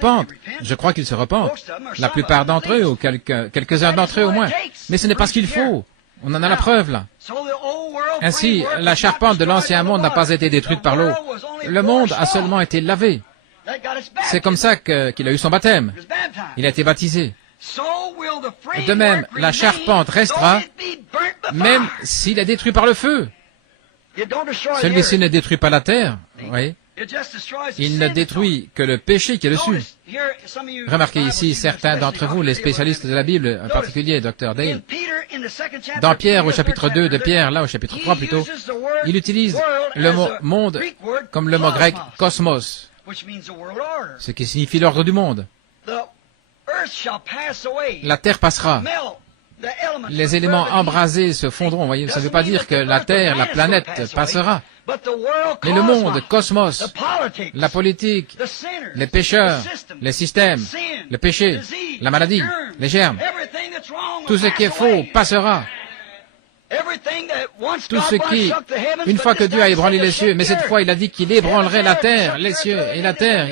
repentent. Je crois qu'ils se repentent. La plupart d'entre eux, ou quelques-uns d'entre eux au moins. Mais ce n'est pas ce qu'il faut. On en a la preuve là. Ainsi, la charpente de l'ancien monde n'a pas été détruite par l'eau. Le monde a seulement été lavé. C'est comme ça qu'il a eu son baptême. Il a été baptisé. De même, la charpente restera, même s'il est détruit par le feu. Celui-ci ne détruit pas la terre, oui. Il ne détruit que le péché qui est dessus. Remarquez ici, certains d'entre vous, les spécialistes de la Bible, en particulier Dr. Dale, dans Pierre au chapitre 2 de Pierre, là au chapitre 3 plutôt, il utilise le mot monde comme le mot grec cosmos, ce qui signifie l'ordre du monde. La terre passera. Les éléments embrasés se fondront, voyez. Ça ne veut pas dire que la terre, la planète passera. Mais le monde, cosmos, la politique, les pécheurs, les systèmes, le péché, la maladie, les germes, tout ce qui est faux passera. Tout ce qui, une fois que Dieu a ébranlé les cieux, mais cette fois il a dit qu'il ébranlerait la terre, les cieux et la terre.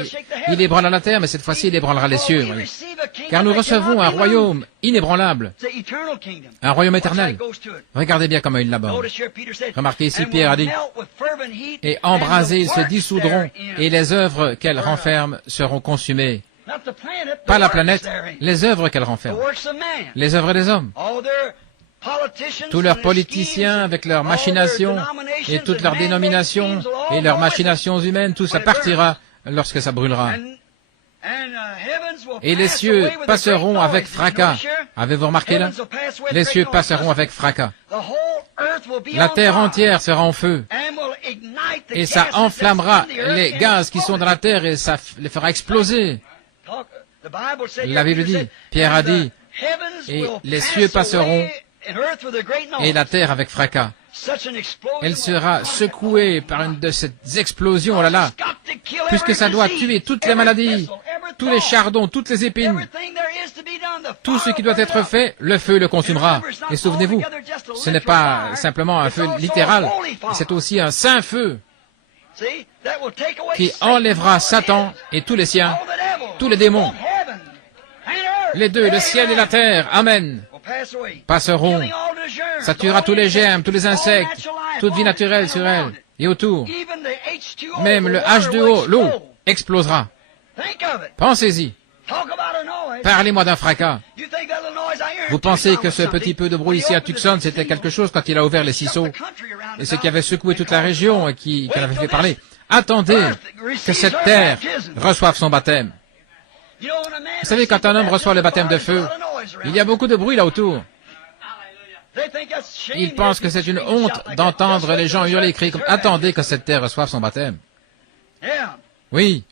Il ébranlera la terre, mais cette fois-ci il ébranlera les cieux. Oui. Car nous recevons un royaume inébranlable, un royaume éternel. Regardez bien comment il l'aborde. Remarquez ici, Pierre a dit, et embrasés se dissoudront, et les œuvres qu'elles renferment seront consumées. Pas la planète, les œuvres qu'elle renferme, les œuvres des hommes. Tous leurs politiciens avec leurs machinations et toutes leurs dénominations et leurs machinations humaines, tout ça partira lorsque ça brûlera. Et les cieux passeront avec fracas. Avez-vous remarqué là? Les cieux passeront avec fracas. La terre entière sera en feu. Et ça enflammera les gaz qui sont dans la terre et ça les fera exploser. La Bible dit, Pierre a dit, et les cieux passeront et la terre avec fracas. Elle sera secouée par une de ces explosions, oh là là, puisque ça doit tuer toutes les maladies, tous les chardons, toutes les épines. Tout ce qui doit être fait, le feu le consumera. Et souvenez-vous, ce n'est pas simplement un feu littéral, c'est aussi un saint feu qui enlèvera Satan et tous les siens, tous les démons. Les deux, le ciel et la terre, amen, passeront. Ça tuera tous les germes, tous les insectes, toute vie naturelle sur elle et autour. Même le H2O, l'eau, explosera. Pensez-y. Parlez-moi d'un fracas. Vous pensez que ce petit peu de bruit ici à Tucson, c'était quelque chose quand il a ouvert les ciseaux et ce qui avait secoué toute la région et qui en avait fait parler. Attendez que cette terre reçoive son baptême. Vous savez, quand un homme reçoit le baptême de feu, il y a beaucoup de bruit là autour. Ils pensent que c'est une honte d'entendre les gens hurler et crier comme « Attendez que cette terre reçoive son baptême ». Oui.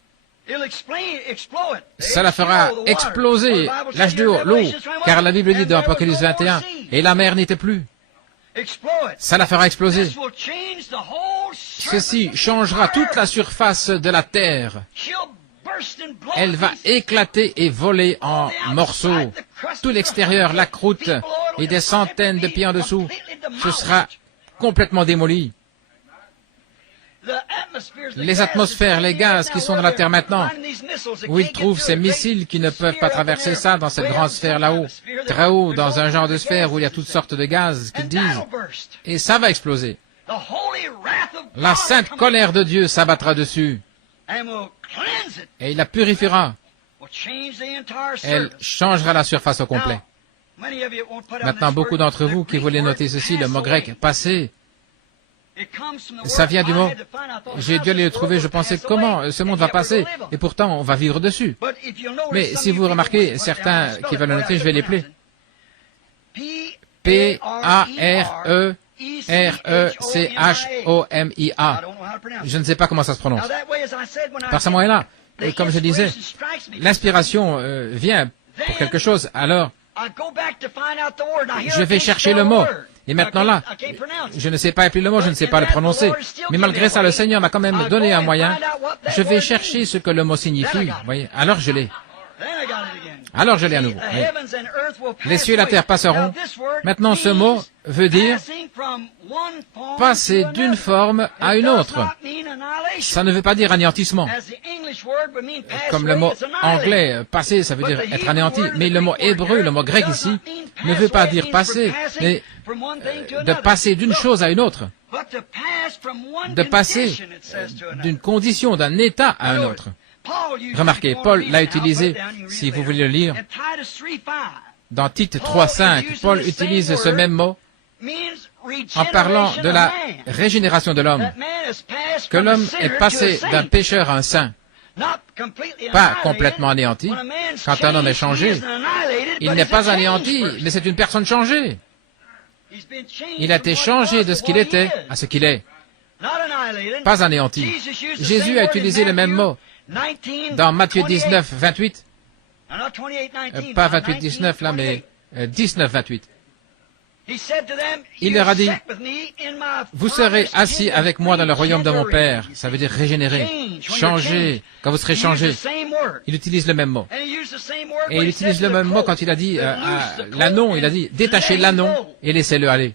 Ça la fera exploser, l'H2O, l'eau, car la Bible dit dans Apocalypse 21, et la mer n'était plus. Ça la fera exploser. Ceci changera toute la surface de la terre. Elle va éclater et voler en morceaux. Tout l'extérieur, la croûte et des centaines de pieds en dessous, ce sera complètement démoli. Les atmosphères, les gaz qui sont dans la Terre maintenant, où ils trouvent ces missiles qui ne peuvent pas traverser ça dans cette grande sphère là-haut, très haut, dans un genre de sphère où il y a toutes sortes de gaz qu'ils disent, et ça va exploser. La sainte colère de Dieu s'abattra dessus, et il la purifiera. Elle changera la surface au complet. Maintenant, beaucoup d'entre vous qui voulaient noter ceci, le mot grec « passer », ça vient du mot. J'ai dû aller le trouver, je pensais comment ce monde va passer, et pourtant on va vivre dessus. Mais si vous remarquez, certains qui veulent le noter, je vais les appeler. P-A-R-E-R-E-C-H-O-M-I-A. Je ne sais pas comment ça se prononce. Par ce moyen-là, et comme je disais, l'inspiration vient pour quelque chose, alors je vais chercher le mot. Et maintenant là, je ne sais pas appeler le mot, je ne sais pas le prononcer. Mais malgré ça, le Seigneur m'a quand même donné un moyen. Je vais chercher ce que le mot signifie. Voyez, alors je l'ai. Alors je l'ai à nouveau. Oui. Les cieux et la terre passeront. Maintenant, ce mot veut dire passer d'une forme à une autre. Ça ne veut pas dire anéantissement. Comme le mot anglais, passer, ça veut dire être anéanti. Mais le mot hébreu, le mot grec ici, ne veut pas dire passer, mais de passer d'une chose à une autre. De passer d'une condition, d'un état à un autre. Remarquez, Paul l'a utilisé, si vous voulez le lire, dans Tite 3.5. Paul utilise ce même mot en parlant de la régénération de l'homme, que l'homme est passé d'un pécheur à un saint, pas complètement anéanti. Quand un homme est changé, il n'est pas anéanti, mais c'est une personne changée. Il a été changé de ce qu'il était à ce qu'il est, pas anéanti. Jésus a utilisé le même mot dans Matthieu 19, 28. Pas 28, 19 là, mais 19, 28. Il leur a dit, vous serez assis avec moi dans le royaume de mon Père. Ça veut dire régénérer, changer, quand vous serez changé. Il utilise le même mot. Et il utilise le même mot quand il a dit l'ânon, il a dit, détachez l'ânon et laissez-le aller.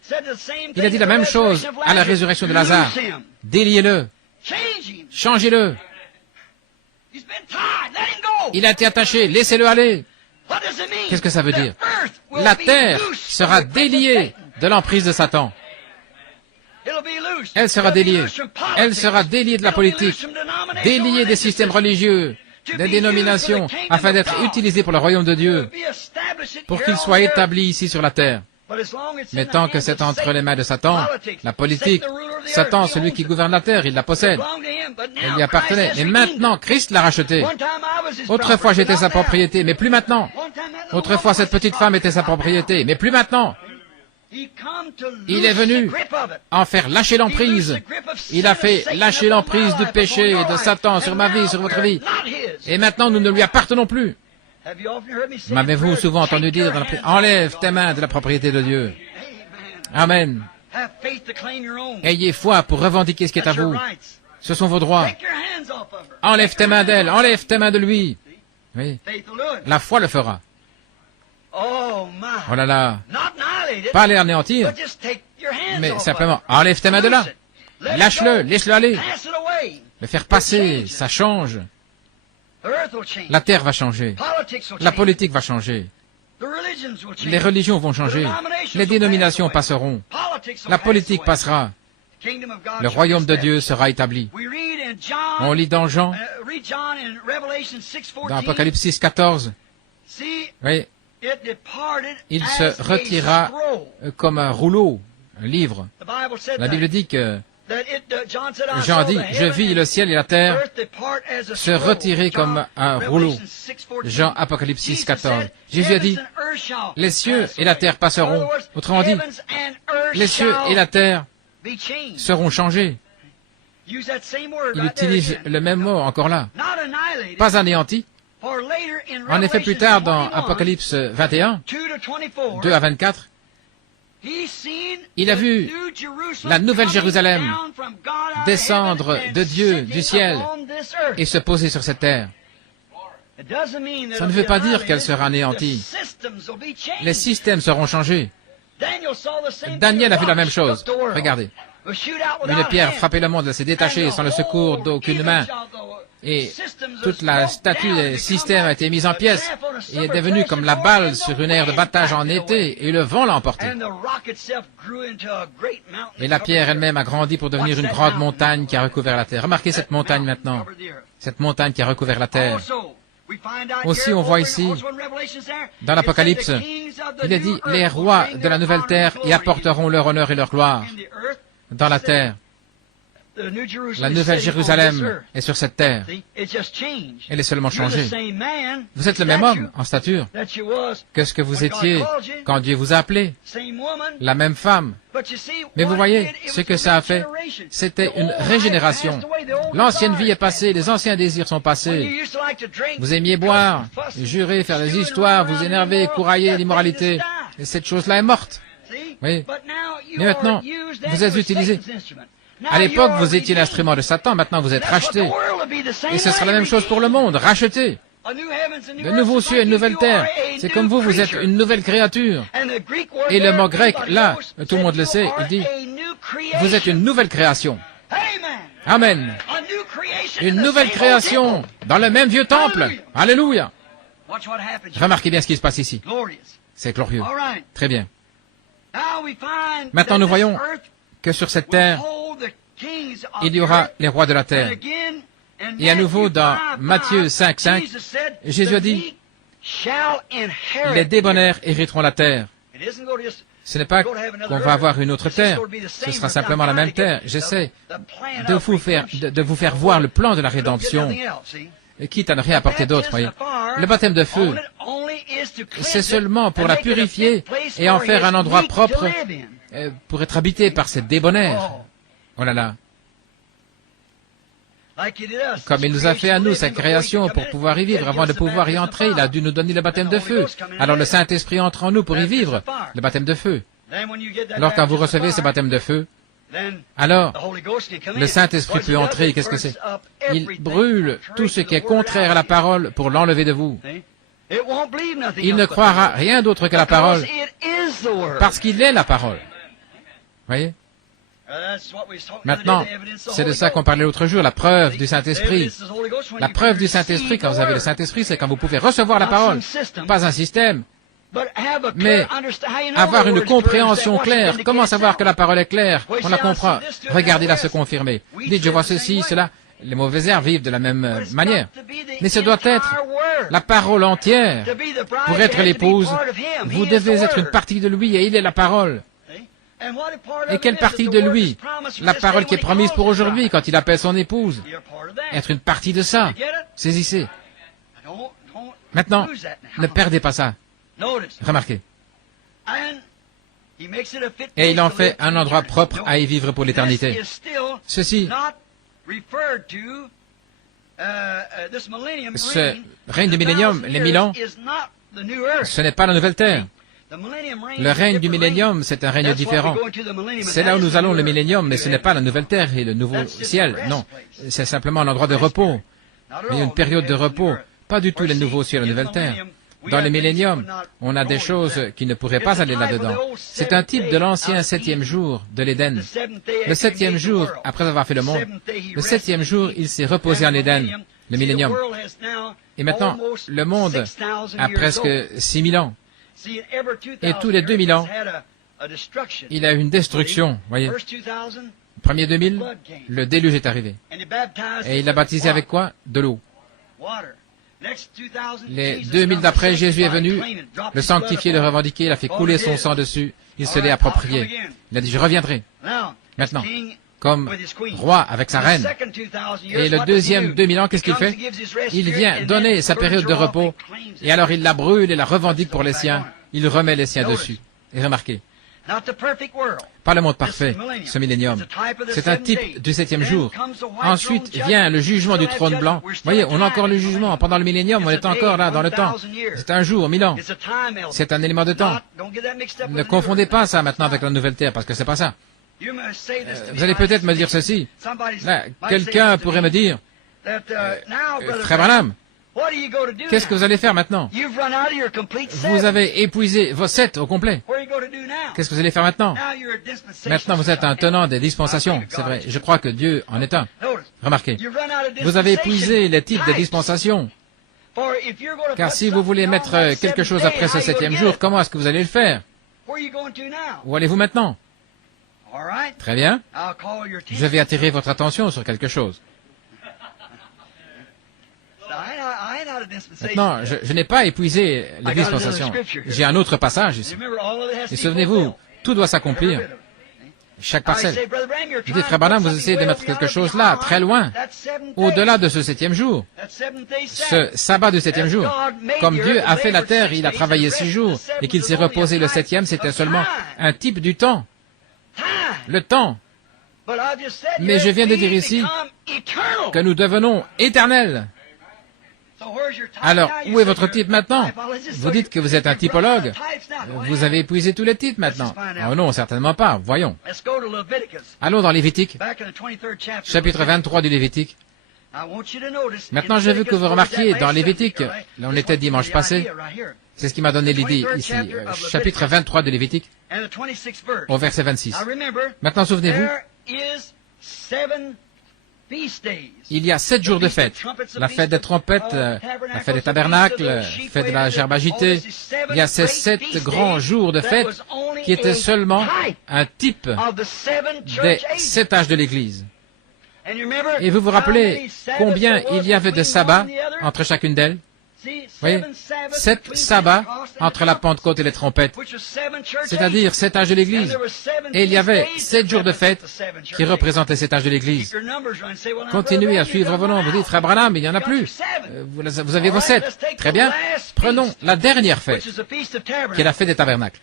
Il a dit la même chose à la résurrection de Lazare. Déliez-le, changez-le. Il a été attaché, laissez-le aller. Qu'est-ce que ça veut dire? La terre sera déliée de l'emprise de Satan. Elle sera déliée. Elle sera déliée de la politique, déliée des systèmes religieux, des dénominations, afin d'être utilisée pour le royaume de Dieu, pour qu'il soit établi ici sur la terre. Mais tant que c'est entre les mains de Satan, la politique, Satan, celui qui gouverne la terre, il la possède. Elle lui appartenait. Et maintenant, Christ l'a racheté. Autrefois, j'étais sa propriété, mais plus maintenant. Autrefois, cette petite femme était sa propriété, mais plus maintenant. Il est venu en faire lâcher l'emprise. Il a fait lâcher l'emprise du péché et de Satan sur ma vie, sur votre vie. Et maintenant, nous ne lui appartenons plus. M'avez-vous souvent entendu dire dans la prière, enlève tes mains de la propriété de Dieu. Amen. Ayez foi pour revendiquer ce qui est à vous. Ce sont vos droits. Enlève tes mains d'elle, enlève tes mains de lui. Oui. La foi le fera. Oh là là. Pas les anéantir, mais simplement, enlève tes mains de là. Lâche-le, laisse-le aller. Le faire passer, ça change. La terre va changer. La politique va changer. Les religions vont changer. Les dénominations passeront. La politique passera. Le royaume de Dieu sera établi. On lit dans Jean, dans Apocalypse 6, 14. Oui. Il se retira comme un rouleau, un livre. La Bible dit que Jean dit, je vis le ciel et la terre se retirer comme un rouleau. Jean, Apocalypse 6, 14. Jésus a dit, les cieux et la terre passeront. Autrement dit, les cieux et la terre seront changés. Il utilise le même mot encore là. Pas anéanti. En effet, plus tard dans Apocalypse 21, 2 à 24, il a vu la nouvelle Jérusalem descendre de Dieu, du ciel, et se poser sur cette terre. Ça ne veut pas dire qu'elle sera anéantie. Les systèmes seront changés. Daniel a vu la même chose. Regardez. Une pierre frappait le monde, elle s'est détachée sans le secours d'aucune main. Et toute la statue des systèmes a été mise en pièces et est devenue comme la balle sur une aire de battage en été, et le vent l'a emportée. Et la pierre elle-même a grandi pour devenir une grande montagne qui a recouvert la terre. Remarquez cette montagne maintenant, cette montagne qui a recouvert la terre. Aussi, on voit ici, dans l'Apocalypse, il est dit, les rois de la nouvelle terre y apporteront leur honneur et leur gloire dans la terre. La nouvelle Jérusalem est sur cette terre. Elle est seulement changée. Vous êtes le même homme en stature que ce que vous étiez quand Dieu vous a appelé. La même femme. Mais vous voyez, ce que ça a fait, c'était une régénération. L'ancienne vie est passée, les anciens désirs sont passés. Vous aimiez boire, jurer, faire des histoires, vous énerver, courailler l'immoralité. Et cette chose-là est morte. Oui. Mais maintenant, vous êtes utilisé. À l'époque, vous étiez l'instrument de Satan, maintenant vous êtes racheté. Et ce sera la même chose pour le monde, racheté. de nouveaux cieux et une nouvelle terre. C'est comme vous, vous êtes une nouvelle créature. Et le mot grec, là, tout le monde le sait, il dit, vous êtes une nouvelle création. Amen. Une nouvelle création dans le même vieux temple. Alléluia. Remarquez bien ce qui se passe ici. C'est glorieux. Très bien. Maintenant, nous voyons que sur cette terre, il y aura les rois de la terre. Et à nouveau, dans Matthieu 5:5, Jésus a dit, les débonnaires hériteront la terre. Ce n'est pas qu'on va avoir une autre terre, ce sera simplement la même terre. J'essaie de vous faire voir le plan de la rédemption, quitte à ne rien apporter d'autre. Le baptême de feu, c'est seulement pour la purifier et en faire un endroit propre pour être habité par ces débonnaires. Oh là là. Comme il nous a fait à nous sa création pour pouvoir y vivre, avant de pouvoir y entrer, il a dû nous donner le baptême de feu. Alors le Saint-Esprit entre en nous pour y vivre, le baptême de feu. Alors quand vous recevez ce baptême de feu, alors le Saint-Esprit peut entrer. Qu'est-ce que c'est? Il brûle tout ce qui est contraire à la parole pour l'enlever de vous. Il ne croira rien d'autre que la parole, parce qu'il est la parole. Voyez? Maintenant, c'est de ça qu'on parlait l'autre jour, la preuve du Saint-Esprit. La preuve du Saint-Esprit, quand vous avez le Saint-Esprit, c'est quand vous pouvez recevoir la parole. Pas un système, mais avoir une compréhension claire. Comment savoir que la parole est claire? On la comprend. Regardez-la se confirmer. Dites, je vois ceci, cela. Les mauvaises herbes vivent de la même manière. Mais ce doit être la parole entière. Pour être l'épouse, vous devez être une partie de lui et il est la parole. Et quelle partie de lui? La parole qui est promise pour aujourd'hui, quand il appelle son épouse. Être une partie de ça. Saisissez. Maintenant, ne perdez pas ça. Remarquez. Et il en fait un endroit propre à y vivre pour l'éternité. Ceci, ce règne du millénium, les 1000 ans, ce n'est pas la nouvelle terre. Le règne du millénium, c'est un règne différent. C'est là où nous allons, le millénium, mais ce n'est pas la nouvelle terre et le nouveau ciel. Non, c'est simplement un endroit de repos. Il y a une période de repos, pas du tout les nouveaux ciels et la nouvelle terre. Dans le millénium, on a des choses qui ne pourraient pas aller là-dedans. C'est un type de l'ancien 7e jour de l'Éden. Le 7e jour, après avoir fait le monde, le 7e jour, il s'est reposé en Éden, le millénium. Et maintenant, le monde a presque 6000 ans. Et tous les 2000 ans, il a eu une destruction, voyez. Premier 2000, le déluge est arrivé. Et il l'a baptisé avec quoi? De l'eau. Les 2000 d'après, Jésus est venu, le sanctifié, le revendiqué, il a fait couler son sang dessus, il se l'est approprié. Il a dit, je reviendrai. Maintenant, comme roi avec sa reine. Et le deuxième 2000 ans, qu'est-ce qu'il fait? Il vient donner sa période de repos, et alors il la brûle et la revendique pour les siens. Il remet les siens dessus. Et remarquez, pas le monde parfait, ce millénium. C'est un type du 7e jour. Ensuite vient le jugement du trône blanc. Voyez, on a encore le jugement. Pendant le millénium, on est encore là, dans le temps. C'est un jour, 1000 ans. C'est un élément de temps. Ne confondez pas ça maintenant avec la nouvelle terre, parce que c'est pas ça. Vous allez peut-être me dire ceci. Quelqu'un pourrait me dire, Frère Branham, qu'est-ce que vous allez faire maintenant? Vous avez épuisé vos 7 au complet. Qu'est-ce que vous allez faire maintenant? Maintenant, vous êtes un tenant des dispensations. C'est vrai. Je crois que Dieu en est un. Remarquez. Vous avez épuisé les types de dispensations. Car si vous voulez mettre quelque chose après ce 7e jour, comment est-ce que vous allez le faire? Où allez-vous maintenant? Très bien. Je vais attirer votre attention sur quelque chose. Maintenant, je n'ai pas épuisé les dispensations. J'ai un autre passage ici. Et souvenez-vous, tout doit s'accomplir. Chaque parcelle. Je dis, Frère Branham, vous essayez de mettre quelque chose là, très loin, au-delà de ce 7e jour. Ce sabbat du 7e jour. Comme Dieu a fait la terre, il a travaillé 6 jours, et qu'il s'est reposé le 7e, c'était seulement un type du temps. Le temps. Mais je viens de dire ici que nous devenons éternels. Alors, où est votre type maintenant? Vous dites que vous êtes un typologue. Vous avez épuisé tous les types maintenant. Oh non, certainement pas. Voyons. Allons dans Lévitique, chapitre 23 du Lévitique. Maintenant, je veux que vous remarquiez dans Lévitique, là on était dimanche passé, c'est ce qui m'a donné l'idée ici, chapitre 23 de Lévitique, au verset 26. Maintenant, souvenez-vous, il y a 7 jours de fête. La fête des trompettes, la fête des tabernacles, la fête de la gerbe agitée. Il y a ces 7 grands jours de fête qui étaient seulement un type des 7 âges de l'Église. Et vous vous rappelez combien il y avait de sabbats entre chacune d'elles? Voyez, 7 sabbats entre la Pentecôte et les trompettes, c'est-à-dire 7 âges de l'Église. Et il y avait 7 jours de fête qui représentaient 7 âges de l'Église. Continuez à suivre vos noms. Vous dites, Frère Branham, il n'y en a plus. Vous avez vos 7. Très bien. Prenons la dernière fête, qui est la fête des tabernacles.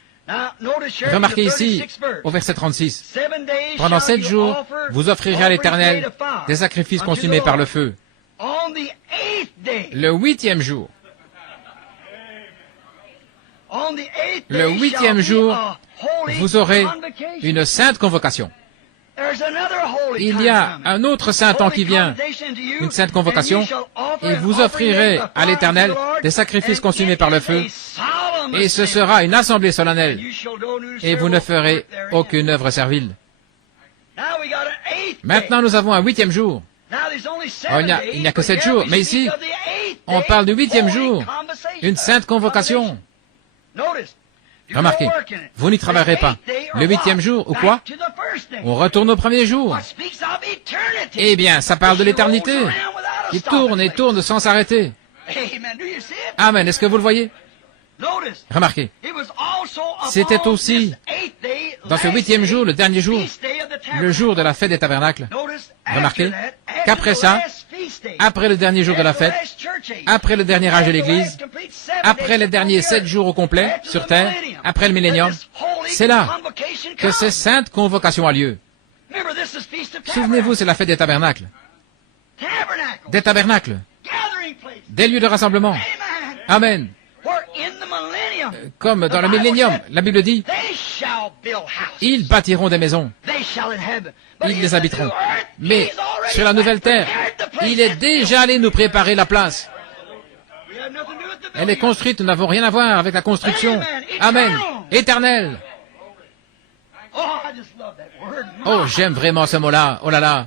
Remarquez ici, au verset 36, « Pendant 7 jours, vous offrirez à l'Éternel des sacrifices consumés par le feu. Le 8e jour, vous aurez une sainte convocation. Il y a un autre saint temps qui vient, une sainte convocation, et vous offrirez à l'Éternel des sacrifices consumés par le feu, et ce sera une assemblée solennelle, et vous ne ferez aucune œuvre servile. Maintenant, nous avons un 8e jour. Oh, il n'y a que 7 jours, mais ici, on parle du 8e jour, une sainte convocation. Remarquez, vous n'y travaillerez pas. Le 8e jour, ou quoi? On retourne au premier jour. Eh bien, ça parle de l'éternité, qui tourne et tourne sans s'arrêter. Amen, est-ce que vous le voyez? Remarquez, c'était aussi, dans ce 8e jour, le dernier jour, le jour de la fête des tabernacles. Remarquez qu'après ça, après le dernier jour de la fête, après le dernier âge de l'Église, après les derniers 7 jours au complet sur terre, après le millénium, c'est là que cette sainte convocation a lieu. Souvenez-vous, c'est la fête des tabernacles. Des tabernacles. Des lieux de rassemblement. Amen. Comme dans le millénium, la Bible dit, ils bâtiront des maisons, ils les habiteront. Mais sur la nouvelle terre, il est déjà allé nous préparer la place. Elle est construite, nous n'avons rien à voir avec la construction. Amen. Éternel. Oh, j'aime vraiment ce mot-là. Oh là là.